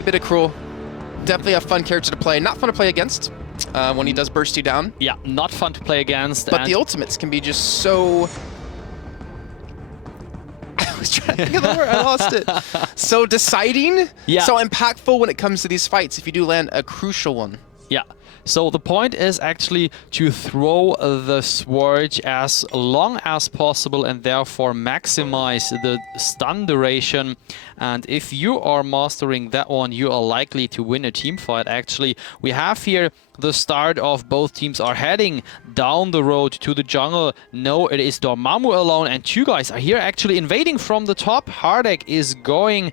A bit of Cruel. Definitely a fun character to play. Not fun to play against when he does burst you down. Yeah, not fun to play against. But the ultimates can be just so... I was trying to think of the word. I lost it. So deciding. Yeah. So impactful when it comes to these fights if you do land a crucial one. Yeah. So the point is actually to throw the sword as long as possible and therefore maximize the stun duration. And if you are mastering that one, you are likely to win a team fight. Actually, we have here the start of both teams are heading down the road to the jungle. No, it is Dormammu alone, and two guys are here actually invading from the top. Hardek is going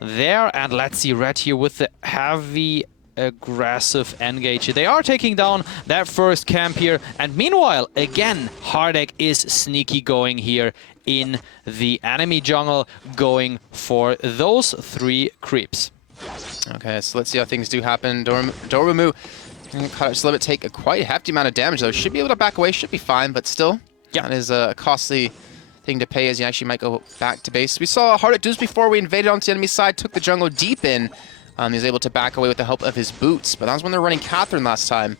there, and let's see Red here with the heavy aggressive engage. They are taking down that first camp here, and meanwhile again Hardek is sneaky going here in the enemy jungle, going for those 3 creeps. Okay, so let's see how things do happen. Dormammu caught up just a little bit, take a quite hefty amount of damage though. Should be able to back away, should be fine, but still, that is a costly thing to pay as he actually might go back to base. We saw Hardek do this before. We invaded onto the enemy side, took the jungle deep in. He was able to back away with the help of his boots, but that was when they were running Catherine last time.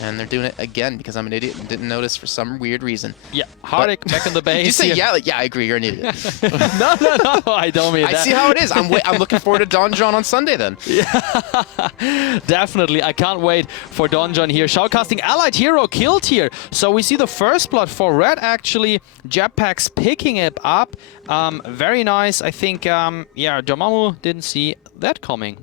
And they're doing it again because I'm an idiot and didn't notice for some weird reason. Yeah, Hardek back in the base. Did you say yeah? Like, yeah, I agree, you're an idiot. No, I don't mean that. I see how it is. I'm looking forward to Don John on Sunday then. Yeah, definitely. I can't wait for Don John here. Shoutcasting allied hero killed here. So we see the first blood for Red actually. Jetpacks picking it up. Very nice. I think, yeah, Dormammu didn't see that coming.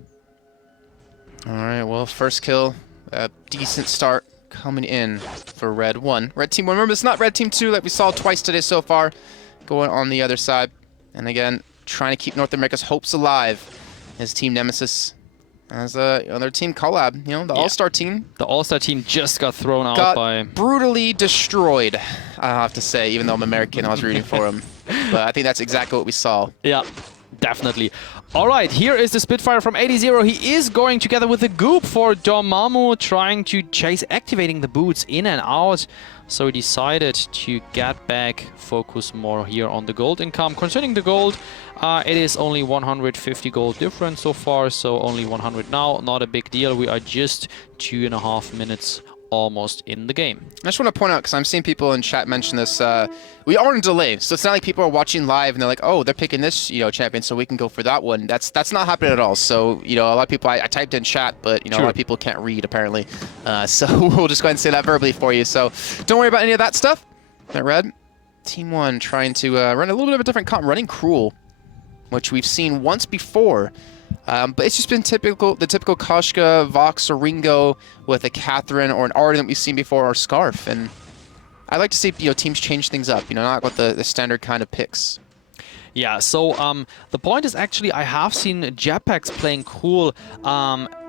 All right, well, first kill. A decent start coming in for Red 1. Red Team 1, remember, it's not Red Team 2 like we saw twice today so far. Going on the other side. And again, trying to keep North America's hopes alive. His Team Nemesis as another team collab. You know, the All-Star team. The All-Star team just got thrown out by... brutally destroyed, I have to say. Even though I'm American, I was rooting for him. But I think that's exactly what we saw. Yeah. Definitely. All right, here is the Spitfire from 80. He is going together with the Goop for Dormammu, trying to chase, activating the boots in and out. So he decided to get back, focus more here on the gold income. Concerning the gold, it is only 150 gold difference so far, so only 100 now. Not a big deal. We are just 2.5 minutes almost in the game. I just want to point out, because I'm seeing people in chat mention this, we are in delay, so it's not like people are watching live and they're like, oh, they're picking this, champion, so we can go for that one. That's not happening at all. So, a lot of people, I typed in chat, but, a lot of people can't read, apparently. So we'll just go ahead and say that verbally for you. So don't worry about any of that stuff. That Red, Team 1 trying to run a little bit of a different comp, running Cruel, which we've seen once before. But it's just been the typical Koshka, Vox, or Ringo with a Catherine or an Arden that we've seen before, or Scarf. And I like to see teams change things up, not with the standard kind of picks. Yeah, so the point is actually I have seen Jetpacks playing Cool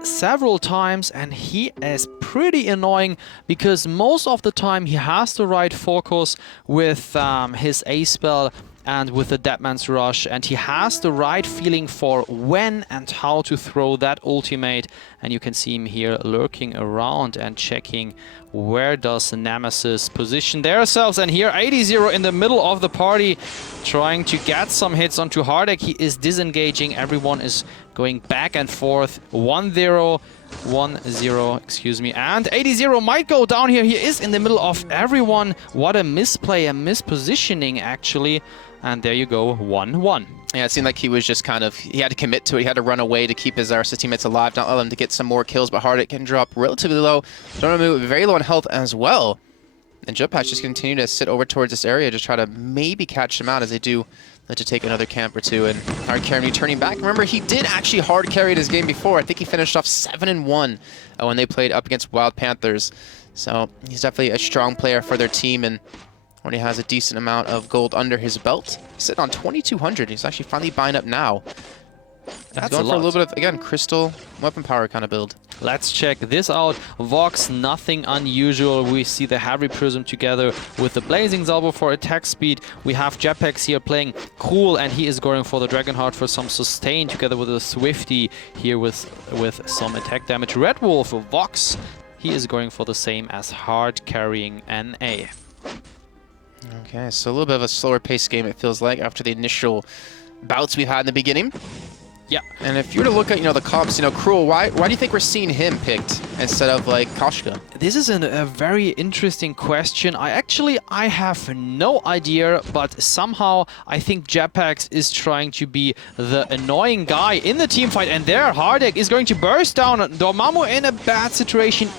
several times, and he is pretty annoying because most of the time he has the right focus with his A spell and with the Deadman's Rush, and he has the right feeling for when and how to throw that ultimate, and you can see him here lurking around and checking where does Nemesis position themselves, and here 80 in the middle of the party trying to get some hits onto Hardek. He is disengaging, everyone is going back and forth. 1-0, 1-0, excuse me, and 80 might go down here. He is in the middle of everyone. What a misplay, a mispositioning actually. And there you go, 1-1. Yeah, it seemed like he was just he had to commit to it. He had to run away to keep his Arsa teammates alive, not allow them to get some more kills, but Hardek can drop relatively low. Dormammu very low on health as well. And Jetpacks just continue to sit over towards this area, just try to maybe catch them out as they do to take another camp or two. And hard carry returning back. Remember, he did actually hard carry his game before. I think he finished off 7-1 when they played up against Wild Panthers. So he's definitely a strong player for their team, and already has a decent amount of gold under his belt. He's sitting on 2,200. He's actually finally buying up now. That's going for a little bit of, again, crystal weapon power kind of build. Let's check this out. Vox, nothing unusual. We see the Heavy Prism together with the Blazing Salvo for attack speed. We have Jetpacks here playing Cool, and he is going for the Dragonheart for some sustain together with a Swifty here with some attack damage. Red Wolf, Vox, he is going for the same as hard carrying NA. Okay, so a little bit of a slower pace game, it feels like, after the initial bouts we had in the beginning. Yeah. And if you were to look at, the comps, Cruel, why do you think we're seeing him picked instead of, like, Koshka? This is a very interesting question. I have no idea, but somehow I think Jetpacks is trying to be the annoying guy in the team fight, and there Hardek is going to burst down. Dormammu in a bad situation,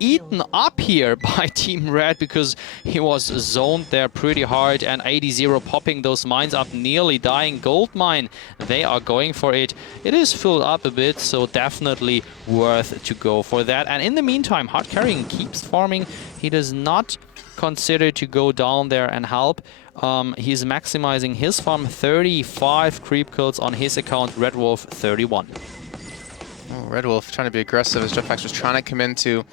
eaten up here by Team Red because he was zoned there pretty hard, and 80 popping those mines up, nearly dying. Gold mine, they are going for it. It is filled up a bit, so definitely worth to go for that. And in the meantime, Hard Carrying keeps farming. He does not consider to go down there and help. He's maximizing his farm. 35 creep kills on his account. Red Wolf 31. Oh, Red Wolf trying to be aggressive as Jetpacks was trying to come in to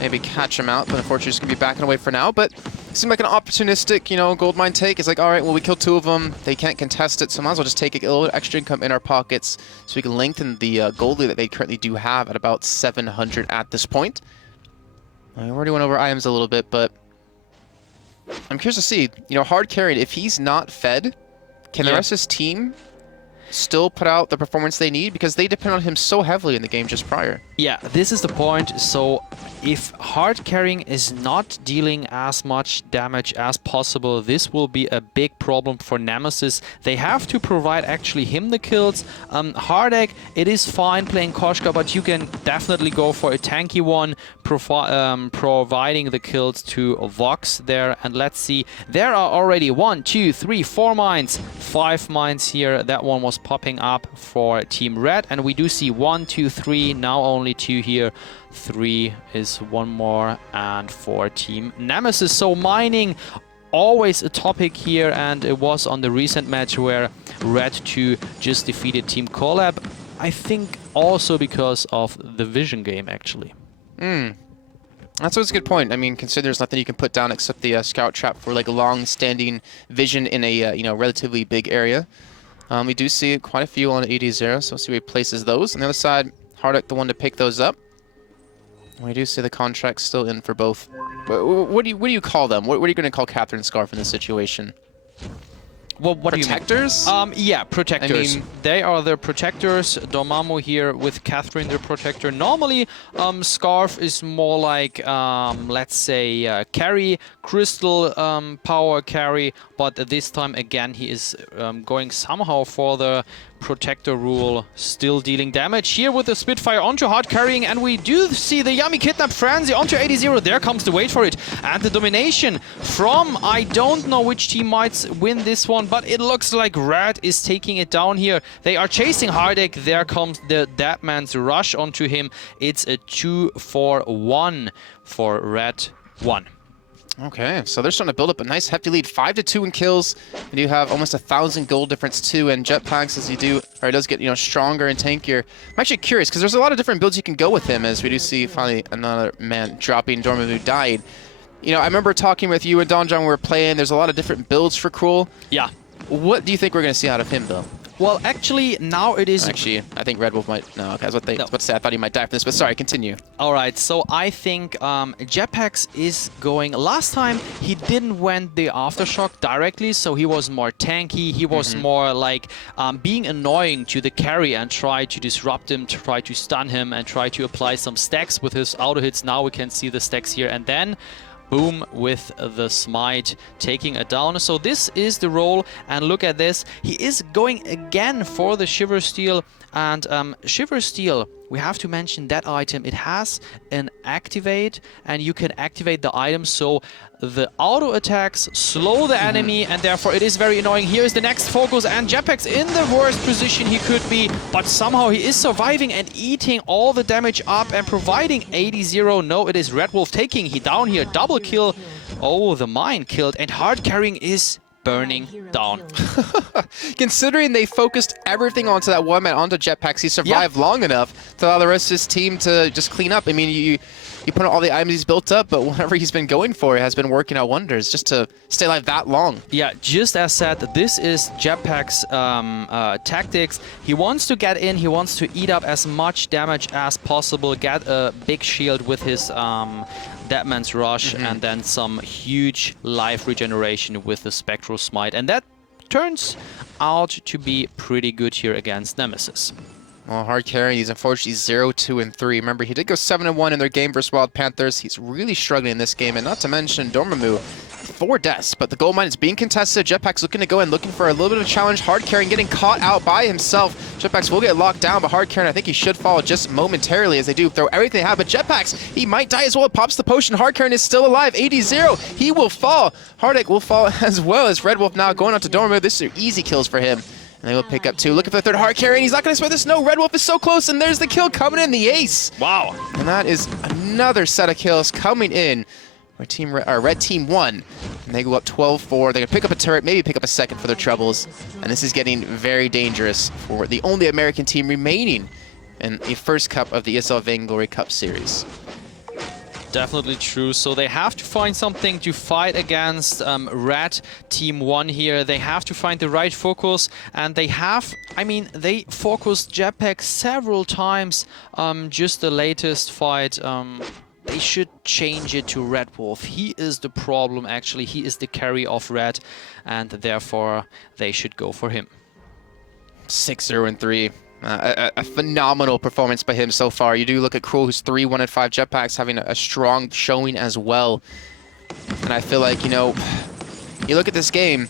maybe catch him out, but unfortunately just going to be backing away for now. But it seemed like an opportunistic, gold mine take. It's like, all right, well, we killed 2 of them. They can't contest it, so might as well just take a little bit extra income in our pockets so we can lengthen the gold lead that they currently do have at about 700 at this point. I already went over items a little bit, but I'm curious to see, Hard Carried, if he's not fed, can the rest of his team still put out the performance they need? Because they depend on him so heavily in the game just prior. Yeah, this is the point. So if Hard Carrying is not dealing as much damage as possible, this will be a big problem for Nemesis. They have to provide actually him the kills. Hardek, it is fine playing Koshka, but you can definitely go for a tanky one, providing the kills to Vox there. And let's see, there are already 1, 2, 3, 4 mines, 5 mines here. That one was popping up for Team Red, and we do see 1, 2, 3, now only 2 here. 3 is 1 more, and 4 Team Nemesis. So mining always a topic here, and it was on the recent match where Red 2 just defeated Team Collab. I think also because of the vision game, actually. That's always a good point. I mean, consider there's nothing you can put down except the scout trap for like a long-standing vision in a relatively big area. We do see quite a few on 80, so we'll see where he places those. On the other side, Hardek the one to pick those up. We do see the contract still in for both. What do you call them? What are you going to call Catherine Scarf in this situation? Well, what protectors? Do you mean? Yeah, protectors. I mean, they are the protectors. Dormammu here with Catherine, the protector. Normally, Scarf is more like, let's say, carry, crystal power carry, but this time again he is going somehow for the protector rule, still dealing damage here with the Spitfire onto Hard Carrying, and we do see the Yummy Kidnap Frenzy onto 80. There comes the wait for it, and the domination from, I don't know which team might win this one, but it looks like Red is taking it down here. They are chasing Hardek. There comes the Deadman's Rush onto him. It's a 2-4-1 for Red 1. Okay, so they're starting to build up a nice hefty lead, 5-2 in kills. And you have almost 1,000 gold difference too, and Jetpacks as you do, or it does get stronger and tankier. I'm actually curious because there's a lot of different builds you can go with him, as we do see finally another man dropping. Dormammu died. I remember talking with you and Don John when we were playing. There's a lot of different builds for Cruel. Yeah. What do you think we're going to see out of him though? Well, actually, now it is... Actually, I think Red Wolf might... No, okay, I was about to say, I thought he might die for this, but sorry, continue. All right, so I think Jetpacks is going... Last time, he didn't went the Aftershock directly, so he was more tanky. He was more like being annoying to the carry and try to disrupt him, try to stun him, and try to apply some stacks with his auto hits. Now we can see the stacks here, and then... boom, with the smite, taking it down. So this is the role, and look at this. He is going again for the Shiver Steel, and Shiver Steel, we have to mention that item. It has an activate, and you can activate the item so the auto attacks slow the enemy, and therefore it is very annoying. Here is the next focus, and Jetpacks in the worst position he could be, but somehow he is surviving and eating all the damage up and providing 80. No, it is Red Wolf taking he down here. Double kill. Oh, the mine killed, and Hard Carrying is burning down. Considering they focused everything onto that one man, onto Jetpacks, he survived long enough to allow the rest of his team to just clean up. I mean, you put on all the items he's built up, but whatever he's been going for has been working out wonders just to stay alive that long. Yeah, just as said, this is Jetpack's tactics. He wants to get in, he wants to eat up as much damage as possible, get a big shield with his Deadman's Rush, and then some huge life regeneration with the Spectral Smite. And that turns out to be pretty good here against Nemesis. Well, hard carrying, he's unfortunately 0-2-3. Remember, he did go 7-1 in their game versus Wild Panthers. He's really struggling in this game, and not to mention Dormammu, 4 deaths, but the gold mine is being contested. Jetpack's looking to go in, looking for a little bit of a challenge. Hard carrying getting caught out by himself. Jetpacks will get locked down, but hard carrying, I think he should fall just momentarily as they do throw everything they have. But Jetpacks, he might die as well. Pops the potion. Hard carrying is still alive. 80-0. He will fall. Hardic will fall as well as Red Wolf now going on to Dormammu. This is easy kills for him. And they will pick up 2. Looking for the third hard carry, and he's not going to spare this. No, Red Wolf is so close, and there's the kill coming in, the ace. Wow. And that is another set of kills coming in. Red Team won, and they go up 12-4. They're going to pick up a turret, maybe pick up a second for their troubles. And this is getting very dangerous for the only American team remaining in the first cup of the ESL Vainglory Cup Series. Definitely true. So they have to find something to fight against Red Team 1 here. They have to find the right focus, and they have, I mean, they focused Jetpack several times. Just the latest fight, they should change it to Red Wolf. He is the problem, actually. He is the carry of Red, and therefore they should go for him. 6-0-3. A phenomenal performance by him so far. You do look at Cruel, who's 3-1-5 Jetpacks, having a strong showing as well. And I feel like, you know, you look at this game,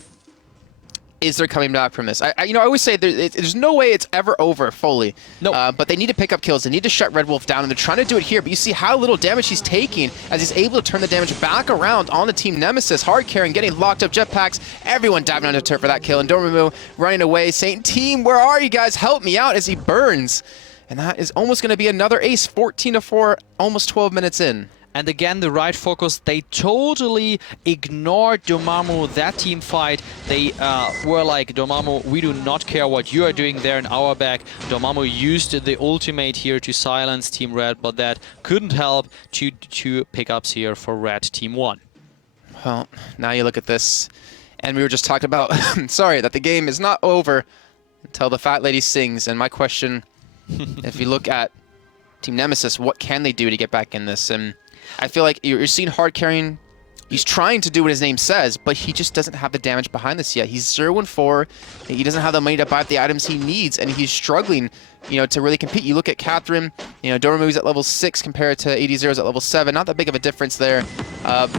is there coming back from this? I always say there's no way it's ever over fully. No. But they need to pick up kills. They need to shut Red Wolf down, and they're trying to do it here. But you see how little damage he's taking as he's able to turn the damage back around on the Team Nemesis. Hard carrying, getting locked up Jetpacks. Everyone diving onto turret for that kill. And Dormammu running away, saying, "Team, where are you guys? Help me out," as he burns. And that is almost going to be another ace, 14-4, almost 12 minutes in. And again, the right focus, they totally ignored Dormammu, that team fight. They were like, Dormammu, we do not care what you are doing there in our back. Dormammu used the ultimate here to silence Team Red, but that couldn't help. Two pickups here for Red Team 1. Well, now you look at this, and we were just talking about, sorry, that the game is not over until the fat lady sings. And my question, if you look at Team Nemesis, what can they do to get back in this? And I feel like you're seeing hard carrying. He's trying to do what his name says, but he just doesn't have the damage behind this yet. He's 0-4. He doesn't have the money to buy up the items he needs, and he's struggling, you know, to really compete. You look at Catherine, you know, Dormammu's at level 6 compared to 80-0's at level 7. Not that big of a difference there. Not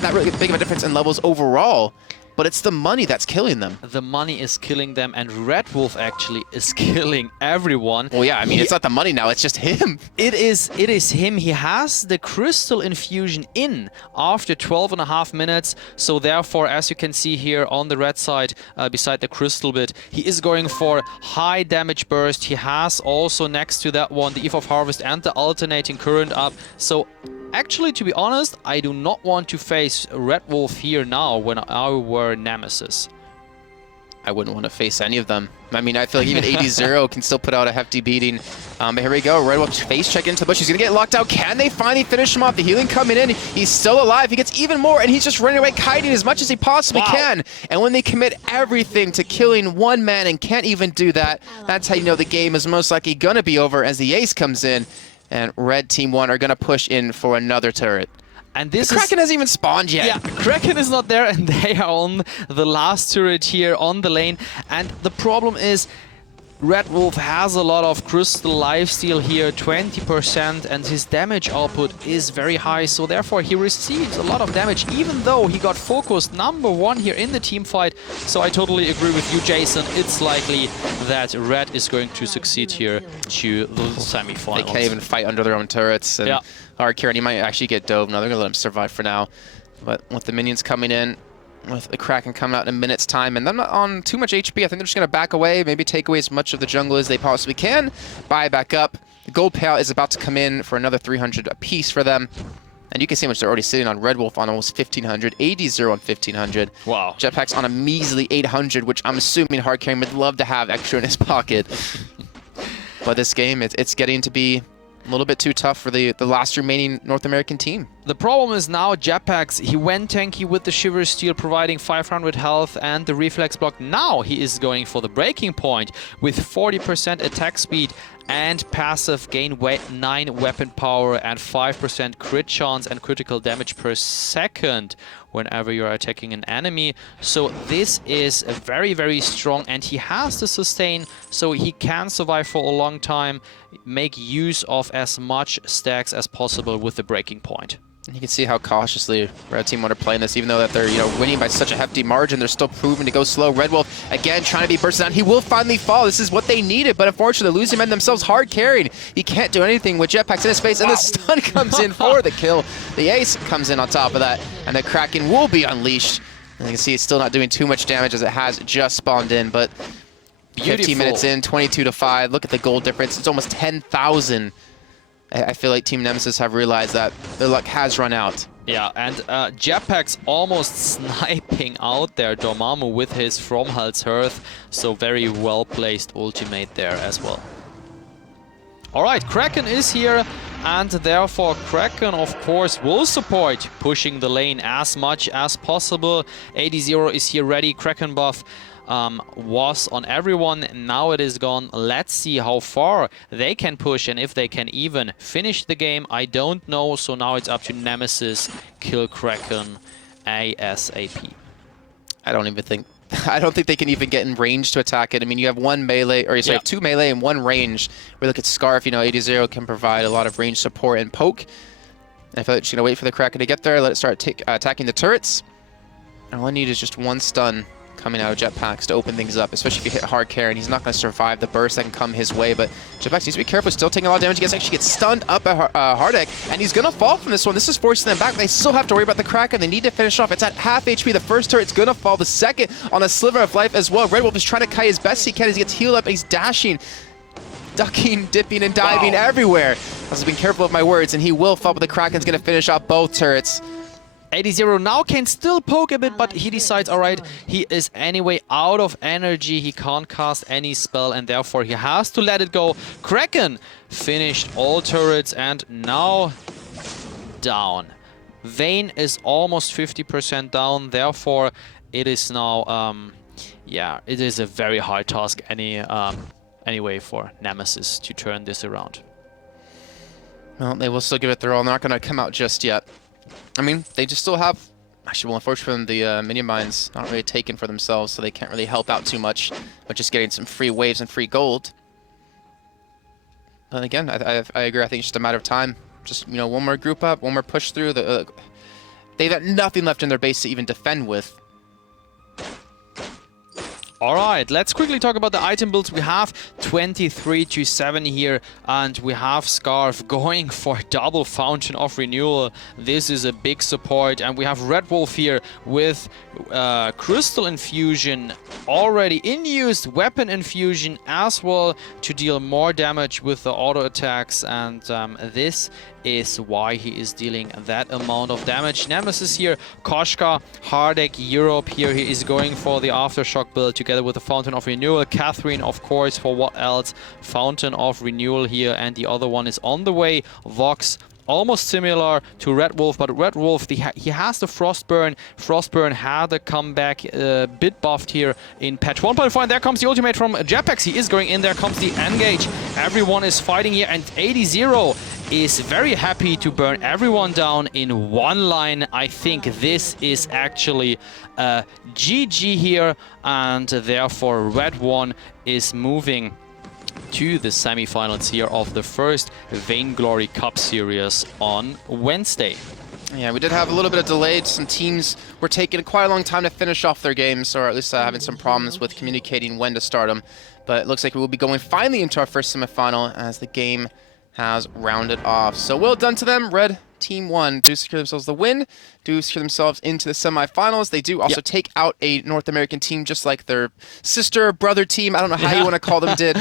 that really big of a difference in levels overall. But it's the money that's killing them. The money is killing them, and Red Wolf actually is killing everyone. Well, yeah, I mean, it's not the money now, it's just him. It is him. He has the crystal infusion in after 12.5 minutes. So therefore, as you can see here on the red side, beside the crystal bit, he is going for high damage burst. He has also next to that one the Eve of Harvest and the alternating current up. So actually, to be honest, I do not want to face Red Wolf here now when I were Nemesis. I wouldn't want to face any of them. I mean, I feel like even 80-0 can still put out a hefty beating. But here we go. Red Wolf face check into the bush. He's going to get locked out. Can they finally finish him off? The healing coming in. He's still alive. He gets even more, and he's just running away, kiting as much as he possibly can. And when they commit everything to killing one man and can't even do that, that's how you know the game is most likely going to be over as the ace comes in. And Red Team 1 are going to push in for another turret. And this Kraken hasn't even spawned yet. Yeah, Kraken is not there, and they are on the last turret here on the lane. And the problem is, Red Wolf has a lot of crystal lifesteal here, 20%, and his damage output is very high, so therefore he receives a lot of damage, even though he got focused #1 here in the team fight. So I totally agree with you, Jason. It's likely that Red is going to succeed here to the semi-finals. They can't even fight under their own turrets. And hard carrying, he might actually get dove. No, they're going to let him survive for now. But with the minions coming in, with the Kraken coming out in a minute's time, and them not on too much HP, I think they're just going to back away, maybe take away as much of the jungle as they possibly can, buy back up. The gold payout is about to come in for another 300 apiece for them. And you can see how much they're already sitting on. Red Wolf on almost 1,500, 80-0 on 1,500. Wow. Jetpack's on a measly 800, which I'm assuming hard carrying would love to have extra in his pocket. But this game, it's getting to be a little bit too tough for the last remaining North American team. The problem is now Jetpacks, he went tanky with the Shiver Steel, providing 500 health and the reflex block. Now he is going for the breaking point with 40% attack speed and passive gain 9 weapon power and 5% crit chance and critical damage per second whenever you're attacking an enemy. So this is a very, very strong, and he has the sustain, so he can survive for a long time, make use of as much stacks as possible with the breaking point. You can see how cautiously Red Team want to play this, even though that they're winning by such a hefty margin. They're still proving to go slow. Red Wolf again trying to be bursted down. He will finally fall. This is what they needed, but unfortunately, losing men themselves hard carried. He can't do anything with jetpacks in his face, and the stun comes in for the kill. The ace comes in on top of that, and the Kraken will be unleashed. And you can see it's still not doing too much damage as it has just spawned in, but 15 minutes in, 22-5. Look at the gold difference. It's almost 10,000. I feel like Team Nemesis have realized that their luck has run out. Yeah, and Jetpack's almost sniping out there Dormammu with his From Hell's Hearth, so very well-placed ultimate there as well. Alright, Kraken is here, and therefore Kraken, of course, will support pushing the lane as much as possible. 80-0 is here ready, Kraken buff was on everyone, now it is gone. Let's see how far they can push and if they can even finish the game. I don't know, so now it's up to Nemesis, kill Kraken ASAP. I don't think they can even get in range to attack it. I mean, you have one melee, or you have 2 melee and 1 range. We look at Scarf, 80-0 can provide a lot of range support and poke. And I feel like just gonna wait for the Kraken to get there, let it start attacking the turrets. And all I need is just 1 stun coming out of Jetpacks to open things up, especially if you hit hard carry, and he's not going to survive the burst that can come his way. But Jetpacks needs to be careful, still taking a lot of damage. He actually gets stunned up at Hardek, and he's going to fall from this one. This is forcing them back. They still have to worry about the Kraken. They need to finish off. It's at half HP. The first turret's going to fall. The second on a sliver of life as well. Red Wolf is trying to kite as best he can as he gets healed up, and he's dashing, ducking, dipping, and diving everywhere. I was being careful of my words, and he will fall, but the Kraken's going to finish off both turrets. 80-0 now can still poke a bit, but he decides, alright, he is anyway out of energy, he can't cast any spell, and therefore he has to let it go. Kraken finished all turrets, and now down. Vayne is almost 50% down, therefore it is now, yeah, it is a very hard task anyway for Nemesis to turn this around. Well, they will still give it their all. They're not going to come out just yet. I mean, they just still have, actually, well, unfortunately, the minion mines not really taken for themselves, so they can't really help out too much, but just getting some free waves and free gold. But again, I agree. I think it's just a matter of time. Just, one more group up, one more push through. They've got nothing left in their base to even defend with. Alright, let's quickly talk about the item builds. We have 23-7 here, and we have Scarf going for double Fountain of Renewal. This is a big support, and we have Red Wolf here with Crystal Infusion already in use, Weapon Infusion as well to deal more damage with the auto attacks, and this is why he is dealing that amount of damage. Nemesis here, Koshka, Hardek, Europe here, he is going for the Aftershock build together with the Fountain of Renewal. Catherine, of course, for what else? Fountain of Renewal here, and the other one is on the way. Vox, almost similar to Red Wolf, but Red Wolf, he has the Frostburn. Frostburn had a comeback, bit buffed here in patch 1.5. And there comes the ultimate from Jetpacks. He is going in. There comes the Engage. Everyone is fighting here, and 80-0 is very happy to burn everyone down in one line. I think this is actually GG here, and therefore Red 1 is moving to the semi-finals here of the first Vainglory Cup series on Wednesday. Yeah, we did have a little bit of delay. Some teams were taking quite a long time to finish off their games, or at least having some problems with communicating when to start them. But it looks like we will be going finally into our first semi-final as the game has rounded off. So well done to them. Red Team 1 do secure themselves the win, do secure themselves into the semifinals. They do also take out a North American team, just like their sister, brother team, I don't know how you want to call them, did,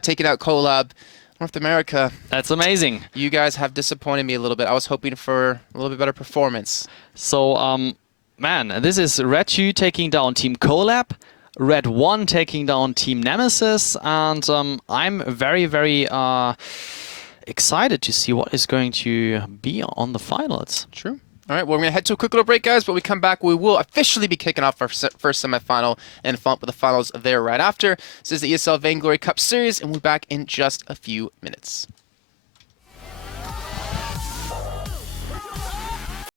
taking out Collab. North America. That's amazing. You guys have disappointed me a little bit. I was hoping for a little bit better performance. So, man, this is Red 2 taking down Team Collab, Red 1 taking down Team Nemesis, and I'm very, very excited to see what is going to be on the finals. True. All right, well, we're going to head to a quick little break, guys. But we come back, we will officially be kicking off our first semifinal and follow up with the finals there right after. This is the ESL Vainglory Cup Series, and we'll be back in just a few minutes.